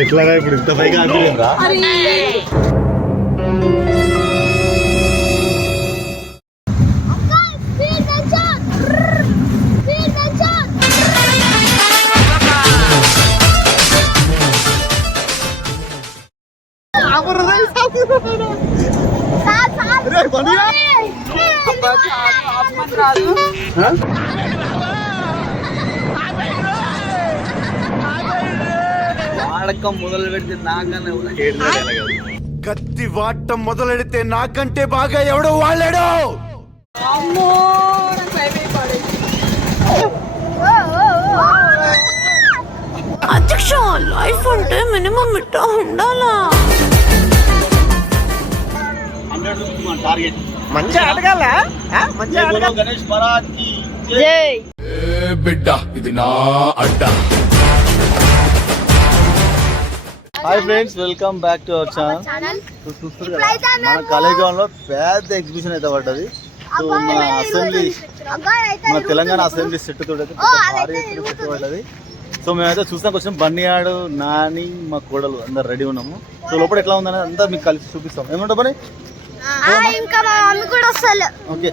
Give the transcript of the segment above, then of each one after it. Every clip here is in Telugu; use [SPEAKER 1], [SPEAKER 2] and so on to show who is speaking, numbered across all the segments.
[SPEAKER 1] ఎట్లాగా ఇప్పుడు ఇంత పైగా ఆడిపోయిందా
[SPEAKER 2] వాడకం మొదలు పెడితే నాకన్నా
[SPEAKER 3] కత్తి వాటం మొదలెడితే నాకంటే బాగా ఎవడో వాళ్ళాడు
[SPEAKER 4] అధ్యక్ష లైఫ్ అంటే మినిమం ఇట్టా ఉండాలా?
[SPEAKER 5] మంచిగా అడగాల? మంచిగా
[SPEAKER 1] గణేష్ మహారాజ్కి
[SPEAKER 4] జై
[SPEAKER 3] బిడ్డ ఇది నా అడ్డ.
[SPEAKER 1] Hi friends welcome back to our channel చూస్తారు కదా మన కలేగాంలో పెద్ద ఎగ్జిబిషన్ అయితే పడ్డది. సో మన అసెంబ్లీ మన తెలంగాణ అసెంబ్లీ సెట్ తోటి అయితే భారీ ఎత్తున సెట్ పడ్డది. సో మేమైతే చూసాం కొంచెం బన్నీయాడు నాని మా కోడలు అందరు రెడీ ఉన్నాము. సో లోపల ఎట్లా ఉందని అంతా మీకు కలిసి చూపిస్తాం. ఏమంటా పని
[SPEAKER 4] ఇంకా మా మమ్మీ కూడా వస్తలే.
[SPEAKER 1] ఓకే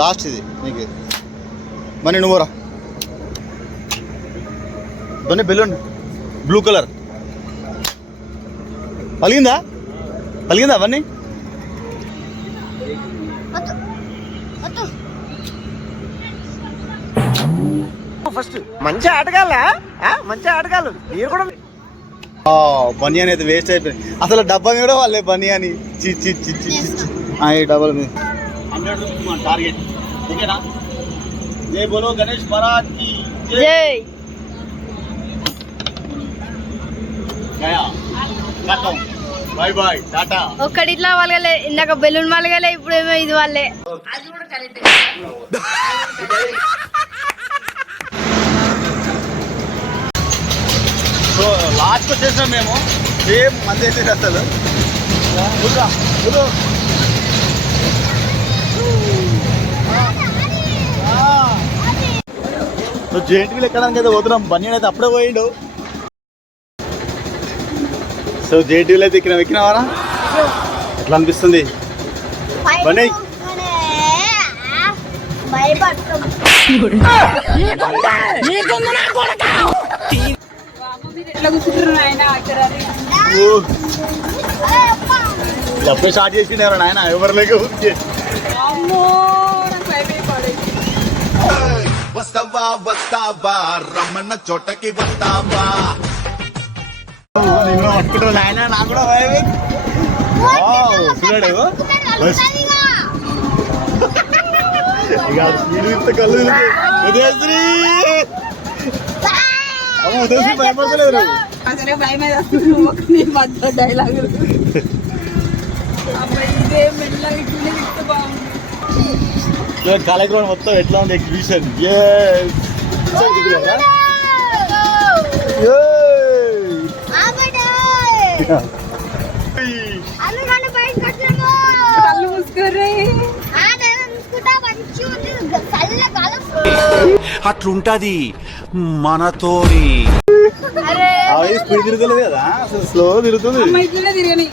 [SPEAKER 1] లాస్ట్ ఇది నీకు. మనీ నువ్వురా దొన్ని బెలూన్. Blue colour. పలిగిందా? పలిగిందా అవన్నీ?
[SPEAKER 5] ఫస్ట్ మంచిగా అడగాల మంచిగా అడగాలి మీరు కూడా
[SPEAKER 1] బనియాన్ అయితే వేస్ట్ అయిపోయింది. అసలు డబ్బా కూడా వాళ్ళే బనియాని చి చి చి చి డబ్బాల మీద. హండ్రెడ్ రూపీస్ మన టార్గెట్ ఓకేనా జై బోలో గణేష్ మహారాజ్కి
[SPEAKER 4] జై
[SPEAKER 1] గయా ఖతం బై బై టాటా
[SPEAKER 4] ఒక్కడి ఇట్లా వాళ్ళగలే ఇందాక బెలూన్ వాళ్ళగలే ఇప్పుడు ఏమో ఇది వాళ్ళే.
[SPEAKER 1] సో లాస్ట్ వచ్చేసాం మేము. సేమ్ మంది అయితే అసలు. జేంట్ వీల్ ఎక్కడానికి అయితే పోతున్నాం బనియన్ అయితే అప్పుడే పోయిండు. సో వీల్ అయితే ఎక్కినాం ఎక్కినావారా? ఎట్లా అనిపిస్తుంది? బన్నీ. ఓ, ఎప్పుడే స్టార్ట్ చేసినారు నాయన? ఎవరు లేక ఉదయశ్రీ అమ్మ ఉదయశ్రీ భయపడతలేదు నువ్వు.
[SPEAKER 6] అసలే భయం వేస్తుంది ఒక నీ మధ్య డైలాగులు అబ్బాయి ఇదే మెల్లగా ఇట్లనే
[SPEAKER 1] కళాగ్రౌండ్ మొత్తం ఎట్లా ఉంది ఎగ్జిబిషన్
[SPEAKER 3] అట్లుంటది మనతోని
[SPEAKER 1] అవి స్పీడ్ తిరుగుతలేదు కదా? అసలు స్లో తిరుగుతుంది.
[SPEAKER 6] తిరగని.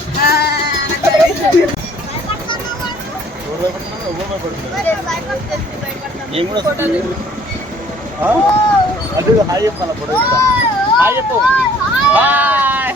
[SPEAKER 1] ఏం కూడా? అటు హాయ్ చెప్పాలి హాయ్ చెప్పు. హాయ్.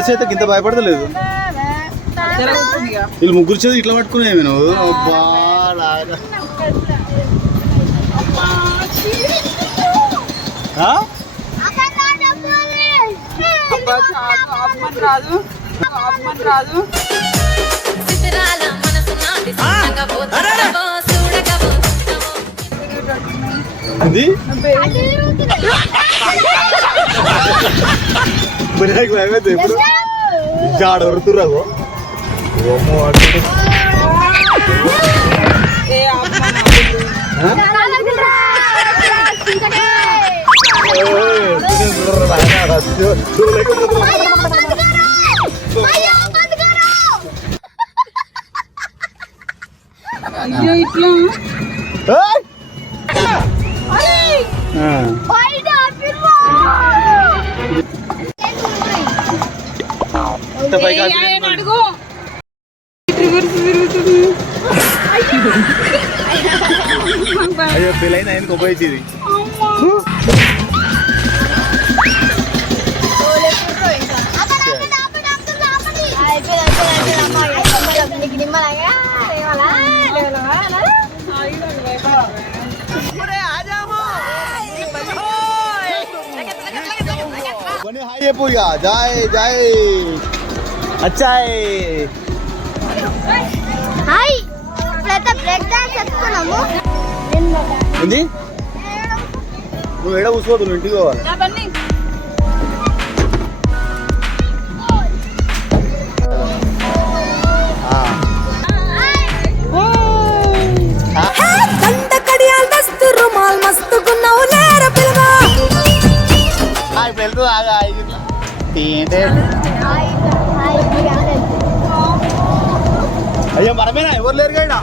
[SPEAKER 1] ఉదయ్ చేత ఇంత భయపడతలేదు. వీళ్ళు ముగ్గురు చేతి ఇట్లా పట్టుకునేవి నువ్వు అబ్బా
[SPEAKER 6] రాదు. రాదు.
[SPEAKER 7] చిత్రాల మనసు నాటి చూడగబో చూడగబో
[SPEAKER 1] ఇది వినాయకు భయమైతే ఎప్పుడు జాడ వరుతుర్రాగో
[SPEAKER 6] ఏ ఆపమని అయ్యో ఇట్లా
[SPEAKER 1] అయ్యో పెళ్ళైన ఆయన కొబ్బరి బన్నీ హాయ్ చెప్పు ఇక. జాయ్ జాయ్. అచ్చాయ్.
[SPEAKER 4] హాయ్. ఇప్పుడైతే బ్రేక్ డాన్స్ చేస్తున్నాము.
[SPEAKER 1] ఏంది? నువ్వు ఎడ కూర్చోదు నువ్వు ఇంటికి పోవాలి. అయ్యో మనమేనా ఎవరు లేరు గైనా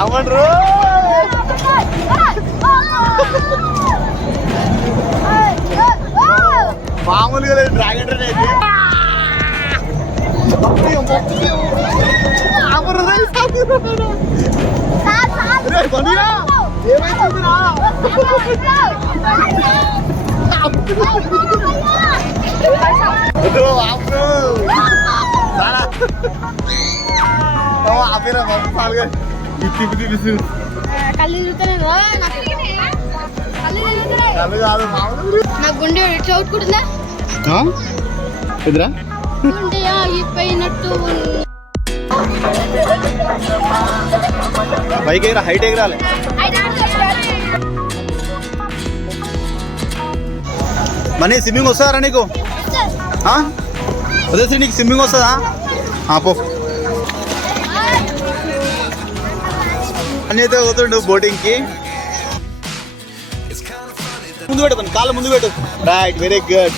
[SPEAKER 1] అవ్వండ్రు మామూలుగా లేదు డ్రాగన్ రన్ అయితే. ఆపిరా, బాబు,
[SPEAKER 4] నా గుండె
[SPEAKER 1] ఎదురా
[SPEAKER 4] గుండె ఆగిపోయినట్టు.
[SPEAKER 1] పైకి ఎగరా హైట్ ఎగరాలి మనీ స్విమ్మింగ్ వస్తుందా నీకు ఆ? వదిలేసి నీకు స్విమ్మింగ్ వస్తుందా పో అని అయితే పోతుండు బోటింగ్కి. ముందు పెట్టు పని కాళ్ళ ముందు పెట్టు. రైట్ వెరీ గుడ్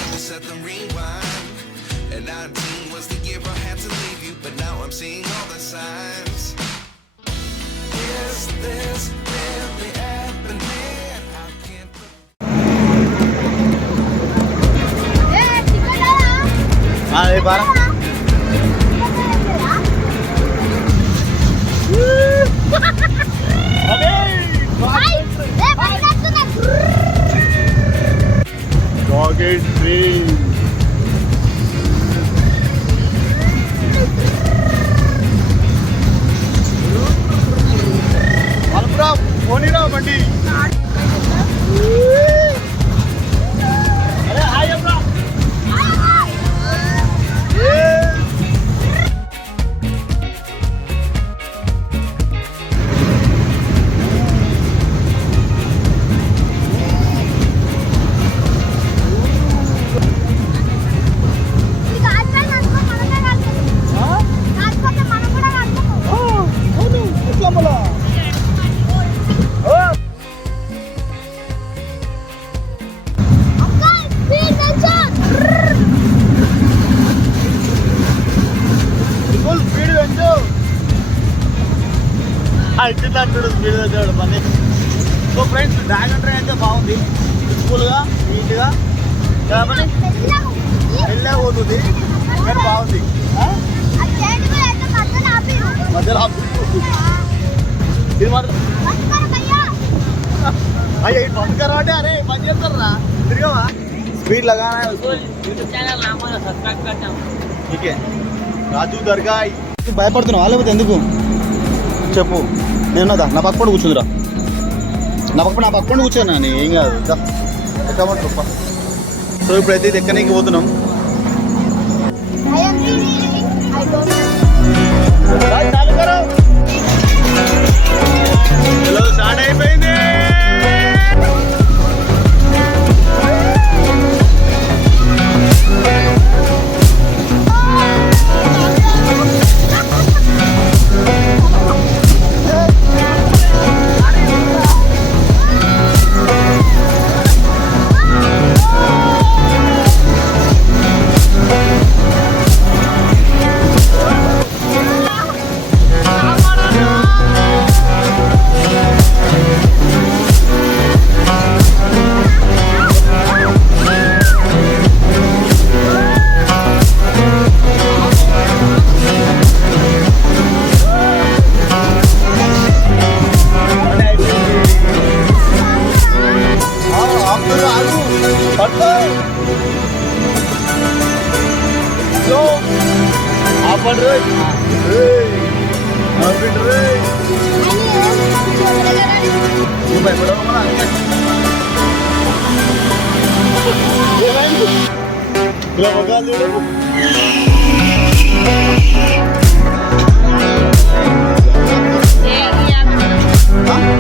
[SPEAKER 1] అదే బారా ha అట్లా అంటాడు స్పీడ్ వచ్చాడు మళ్ళీ. సో ఫ్రెండ్స్ డ్రాగన్ ట్రైన్ అయితే బాగుంది. సింపుల్గా నీట్గా. కాబట్టి వెళ్ళే పోతుంది. కానీ బాగుంది. మధ్యలో ఇది మాత్రం అయ్యా బంద్ కరా అంటే అరే పని చేస్తారా? తిరిగవా? స్పీడ్ లగానే రాజు దర్గా భయపడుతున్నావు? లేకపోతే ఎందుకు? చెప్పు. నేనున్నదా నా కూడా కూర్చుందిరా. నా పక్క నా పక్కన కూర్చోనా నేను? ఏం కాదు. దా. ఎక్కమంటారు? సో ఇప్పుడైతే ఇది ఎక్కడానికి పోతున్నాం. Leva galego. Tá?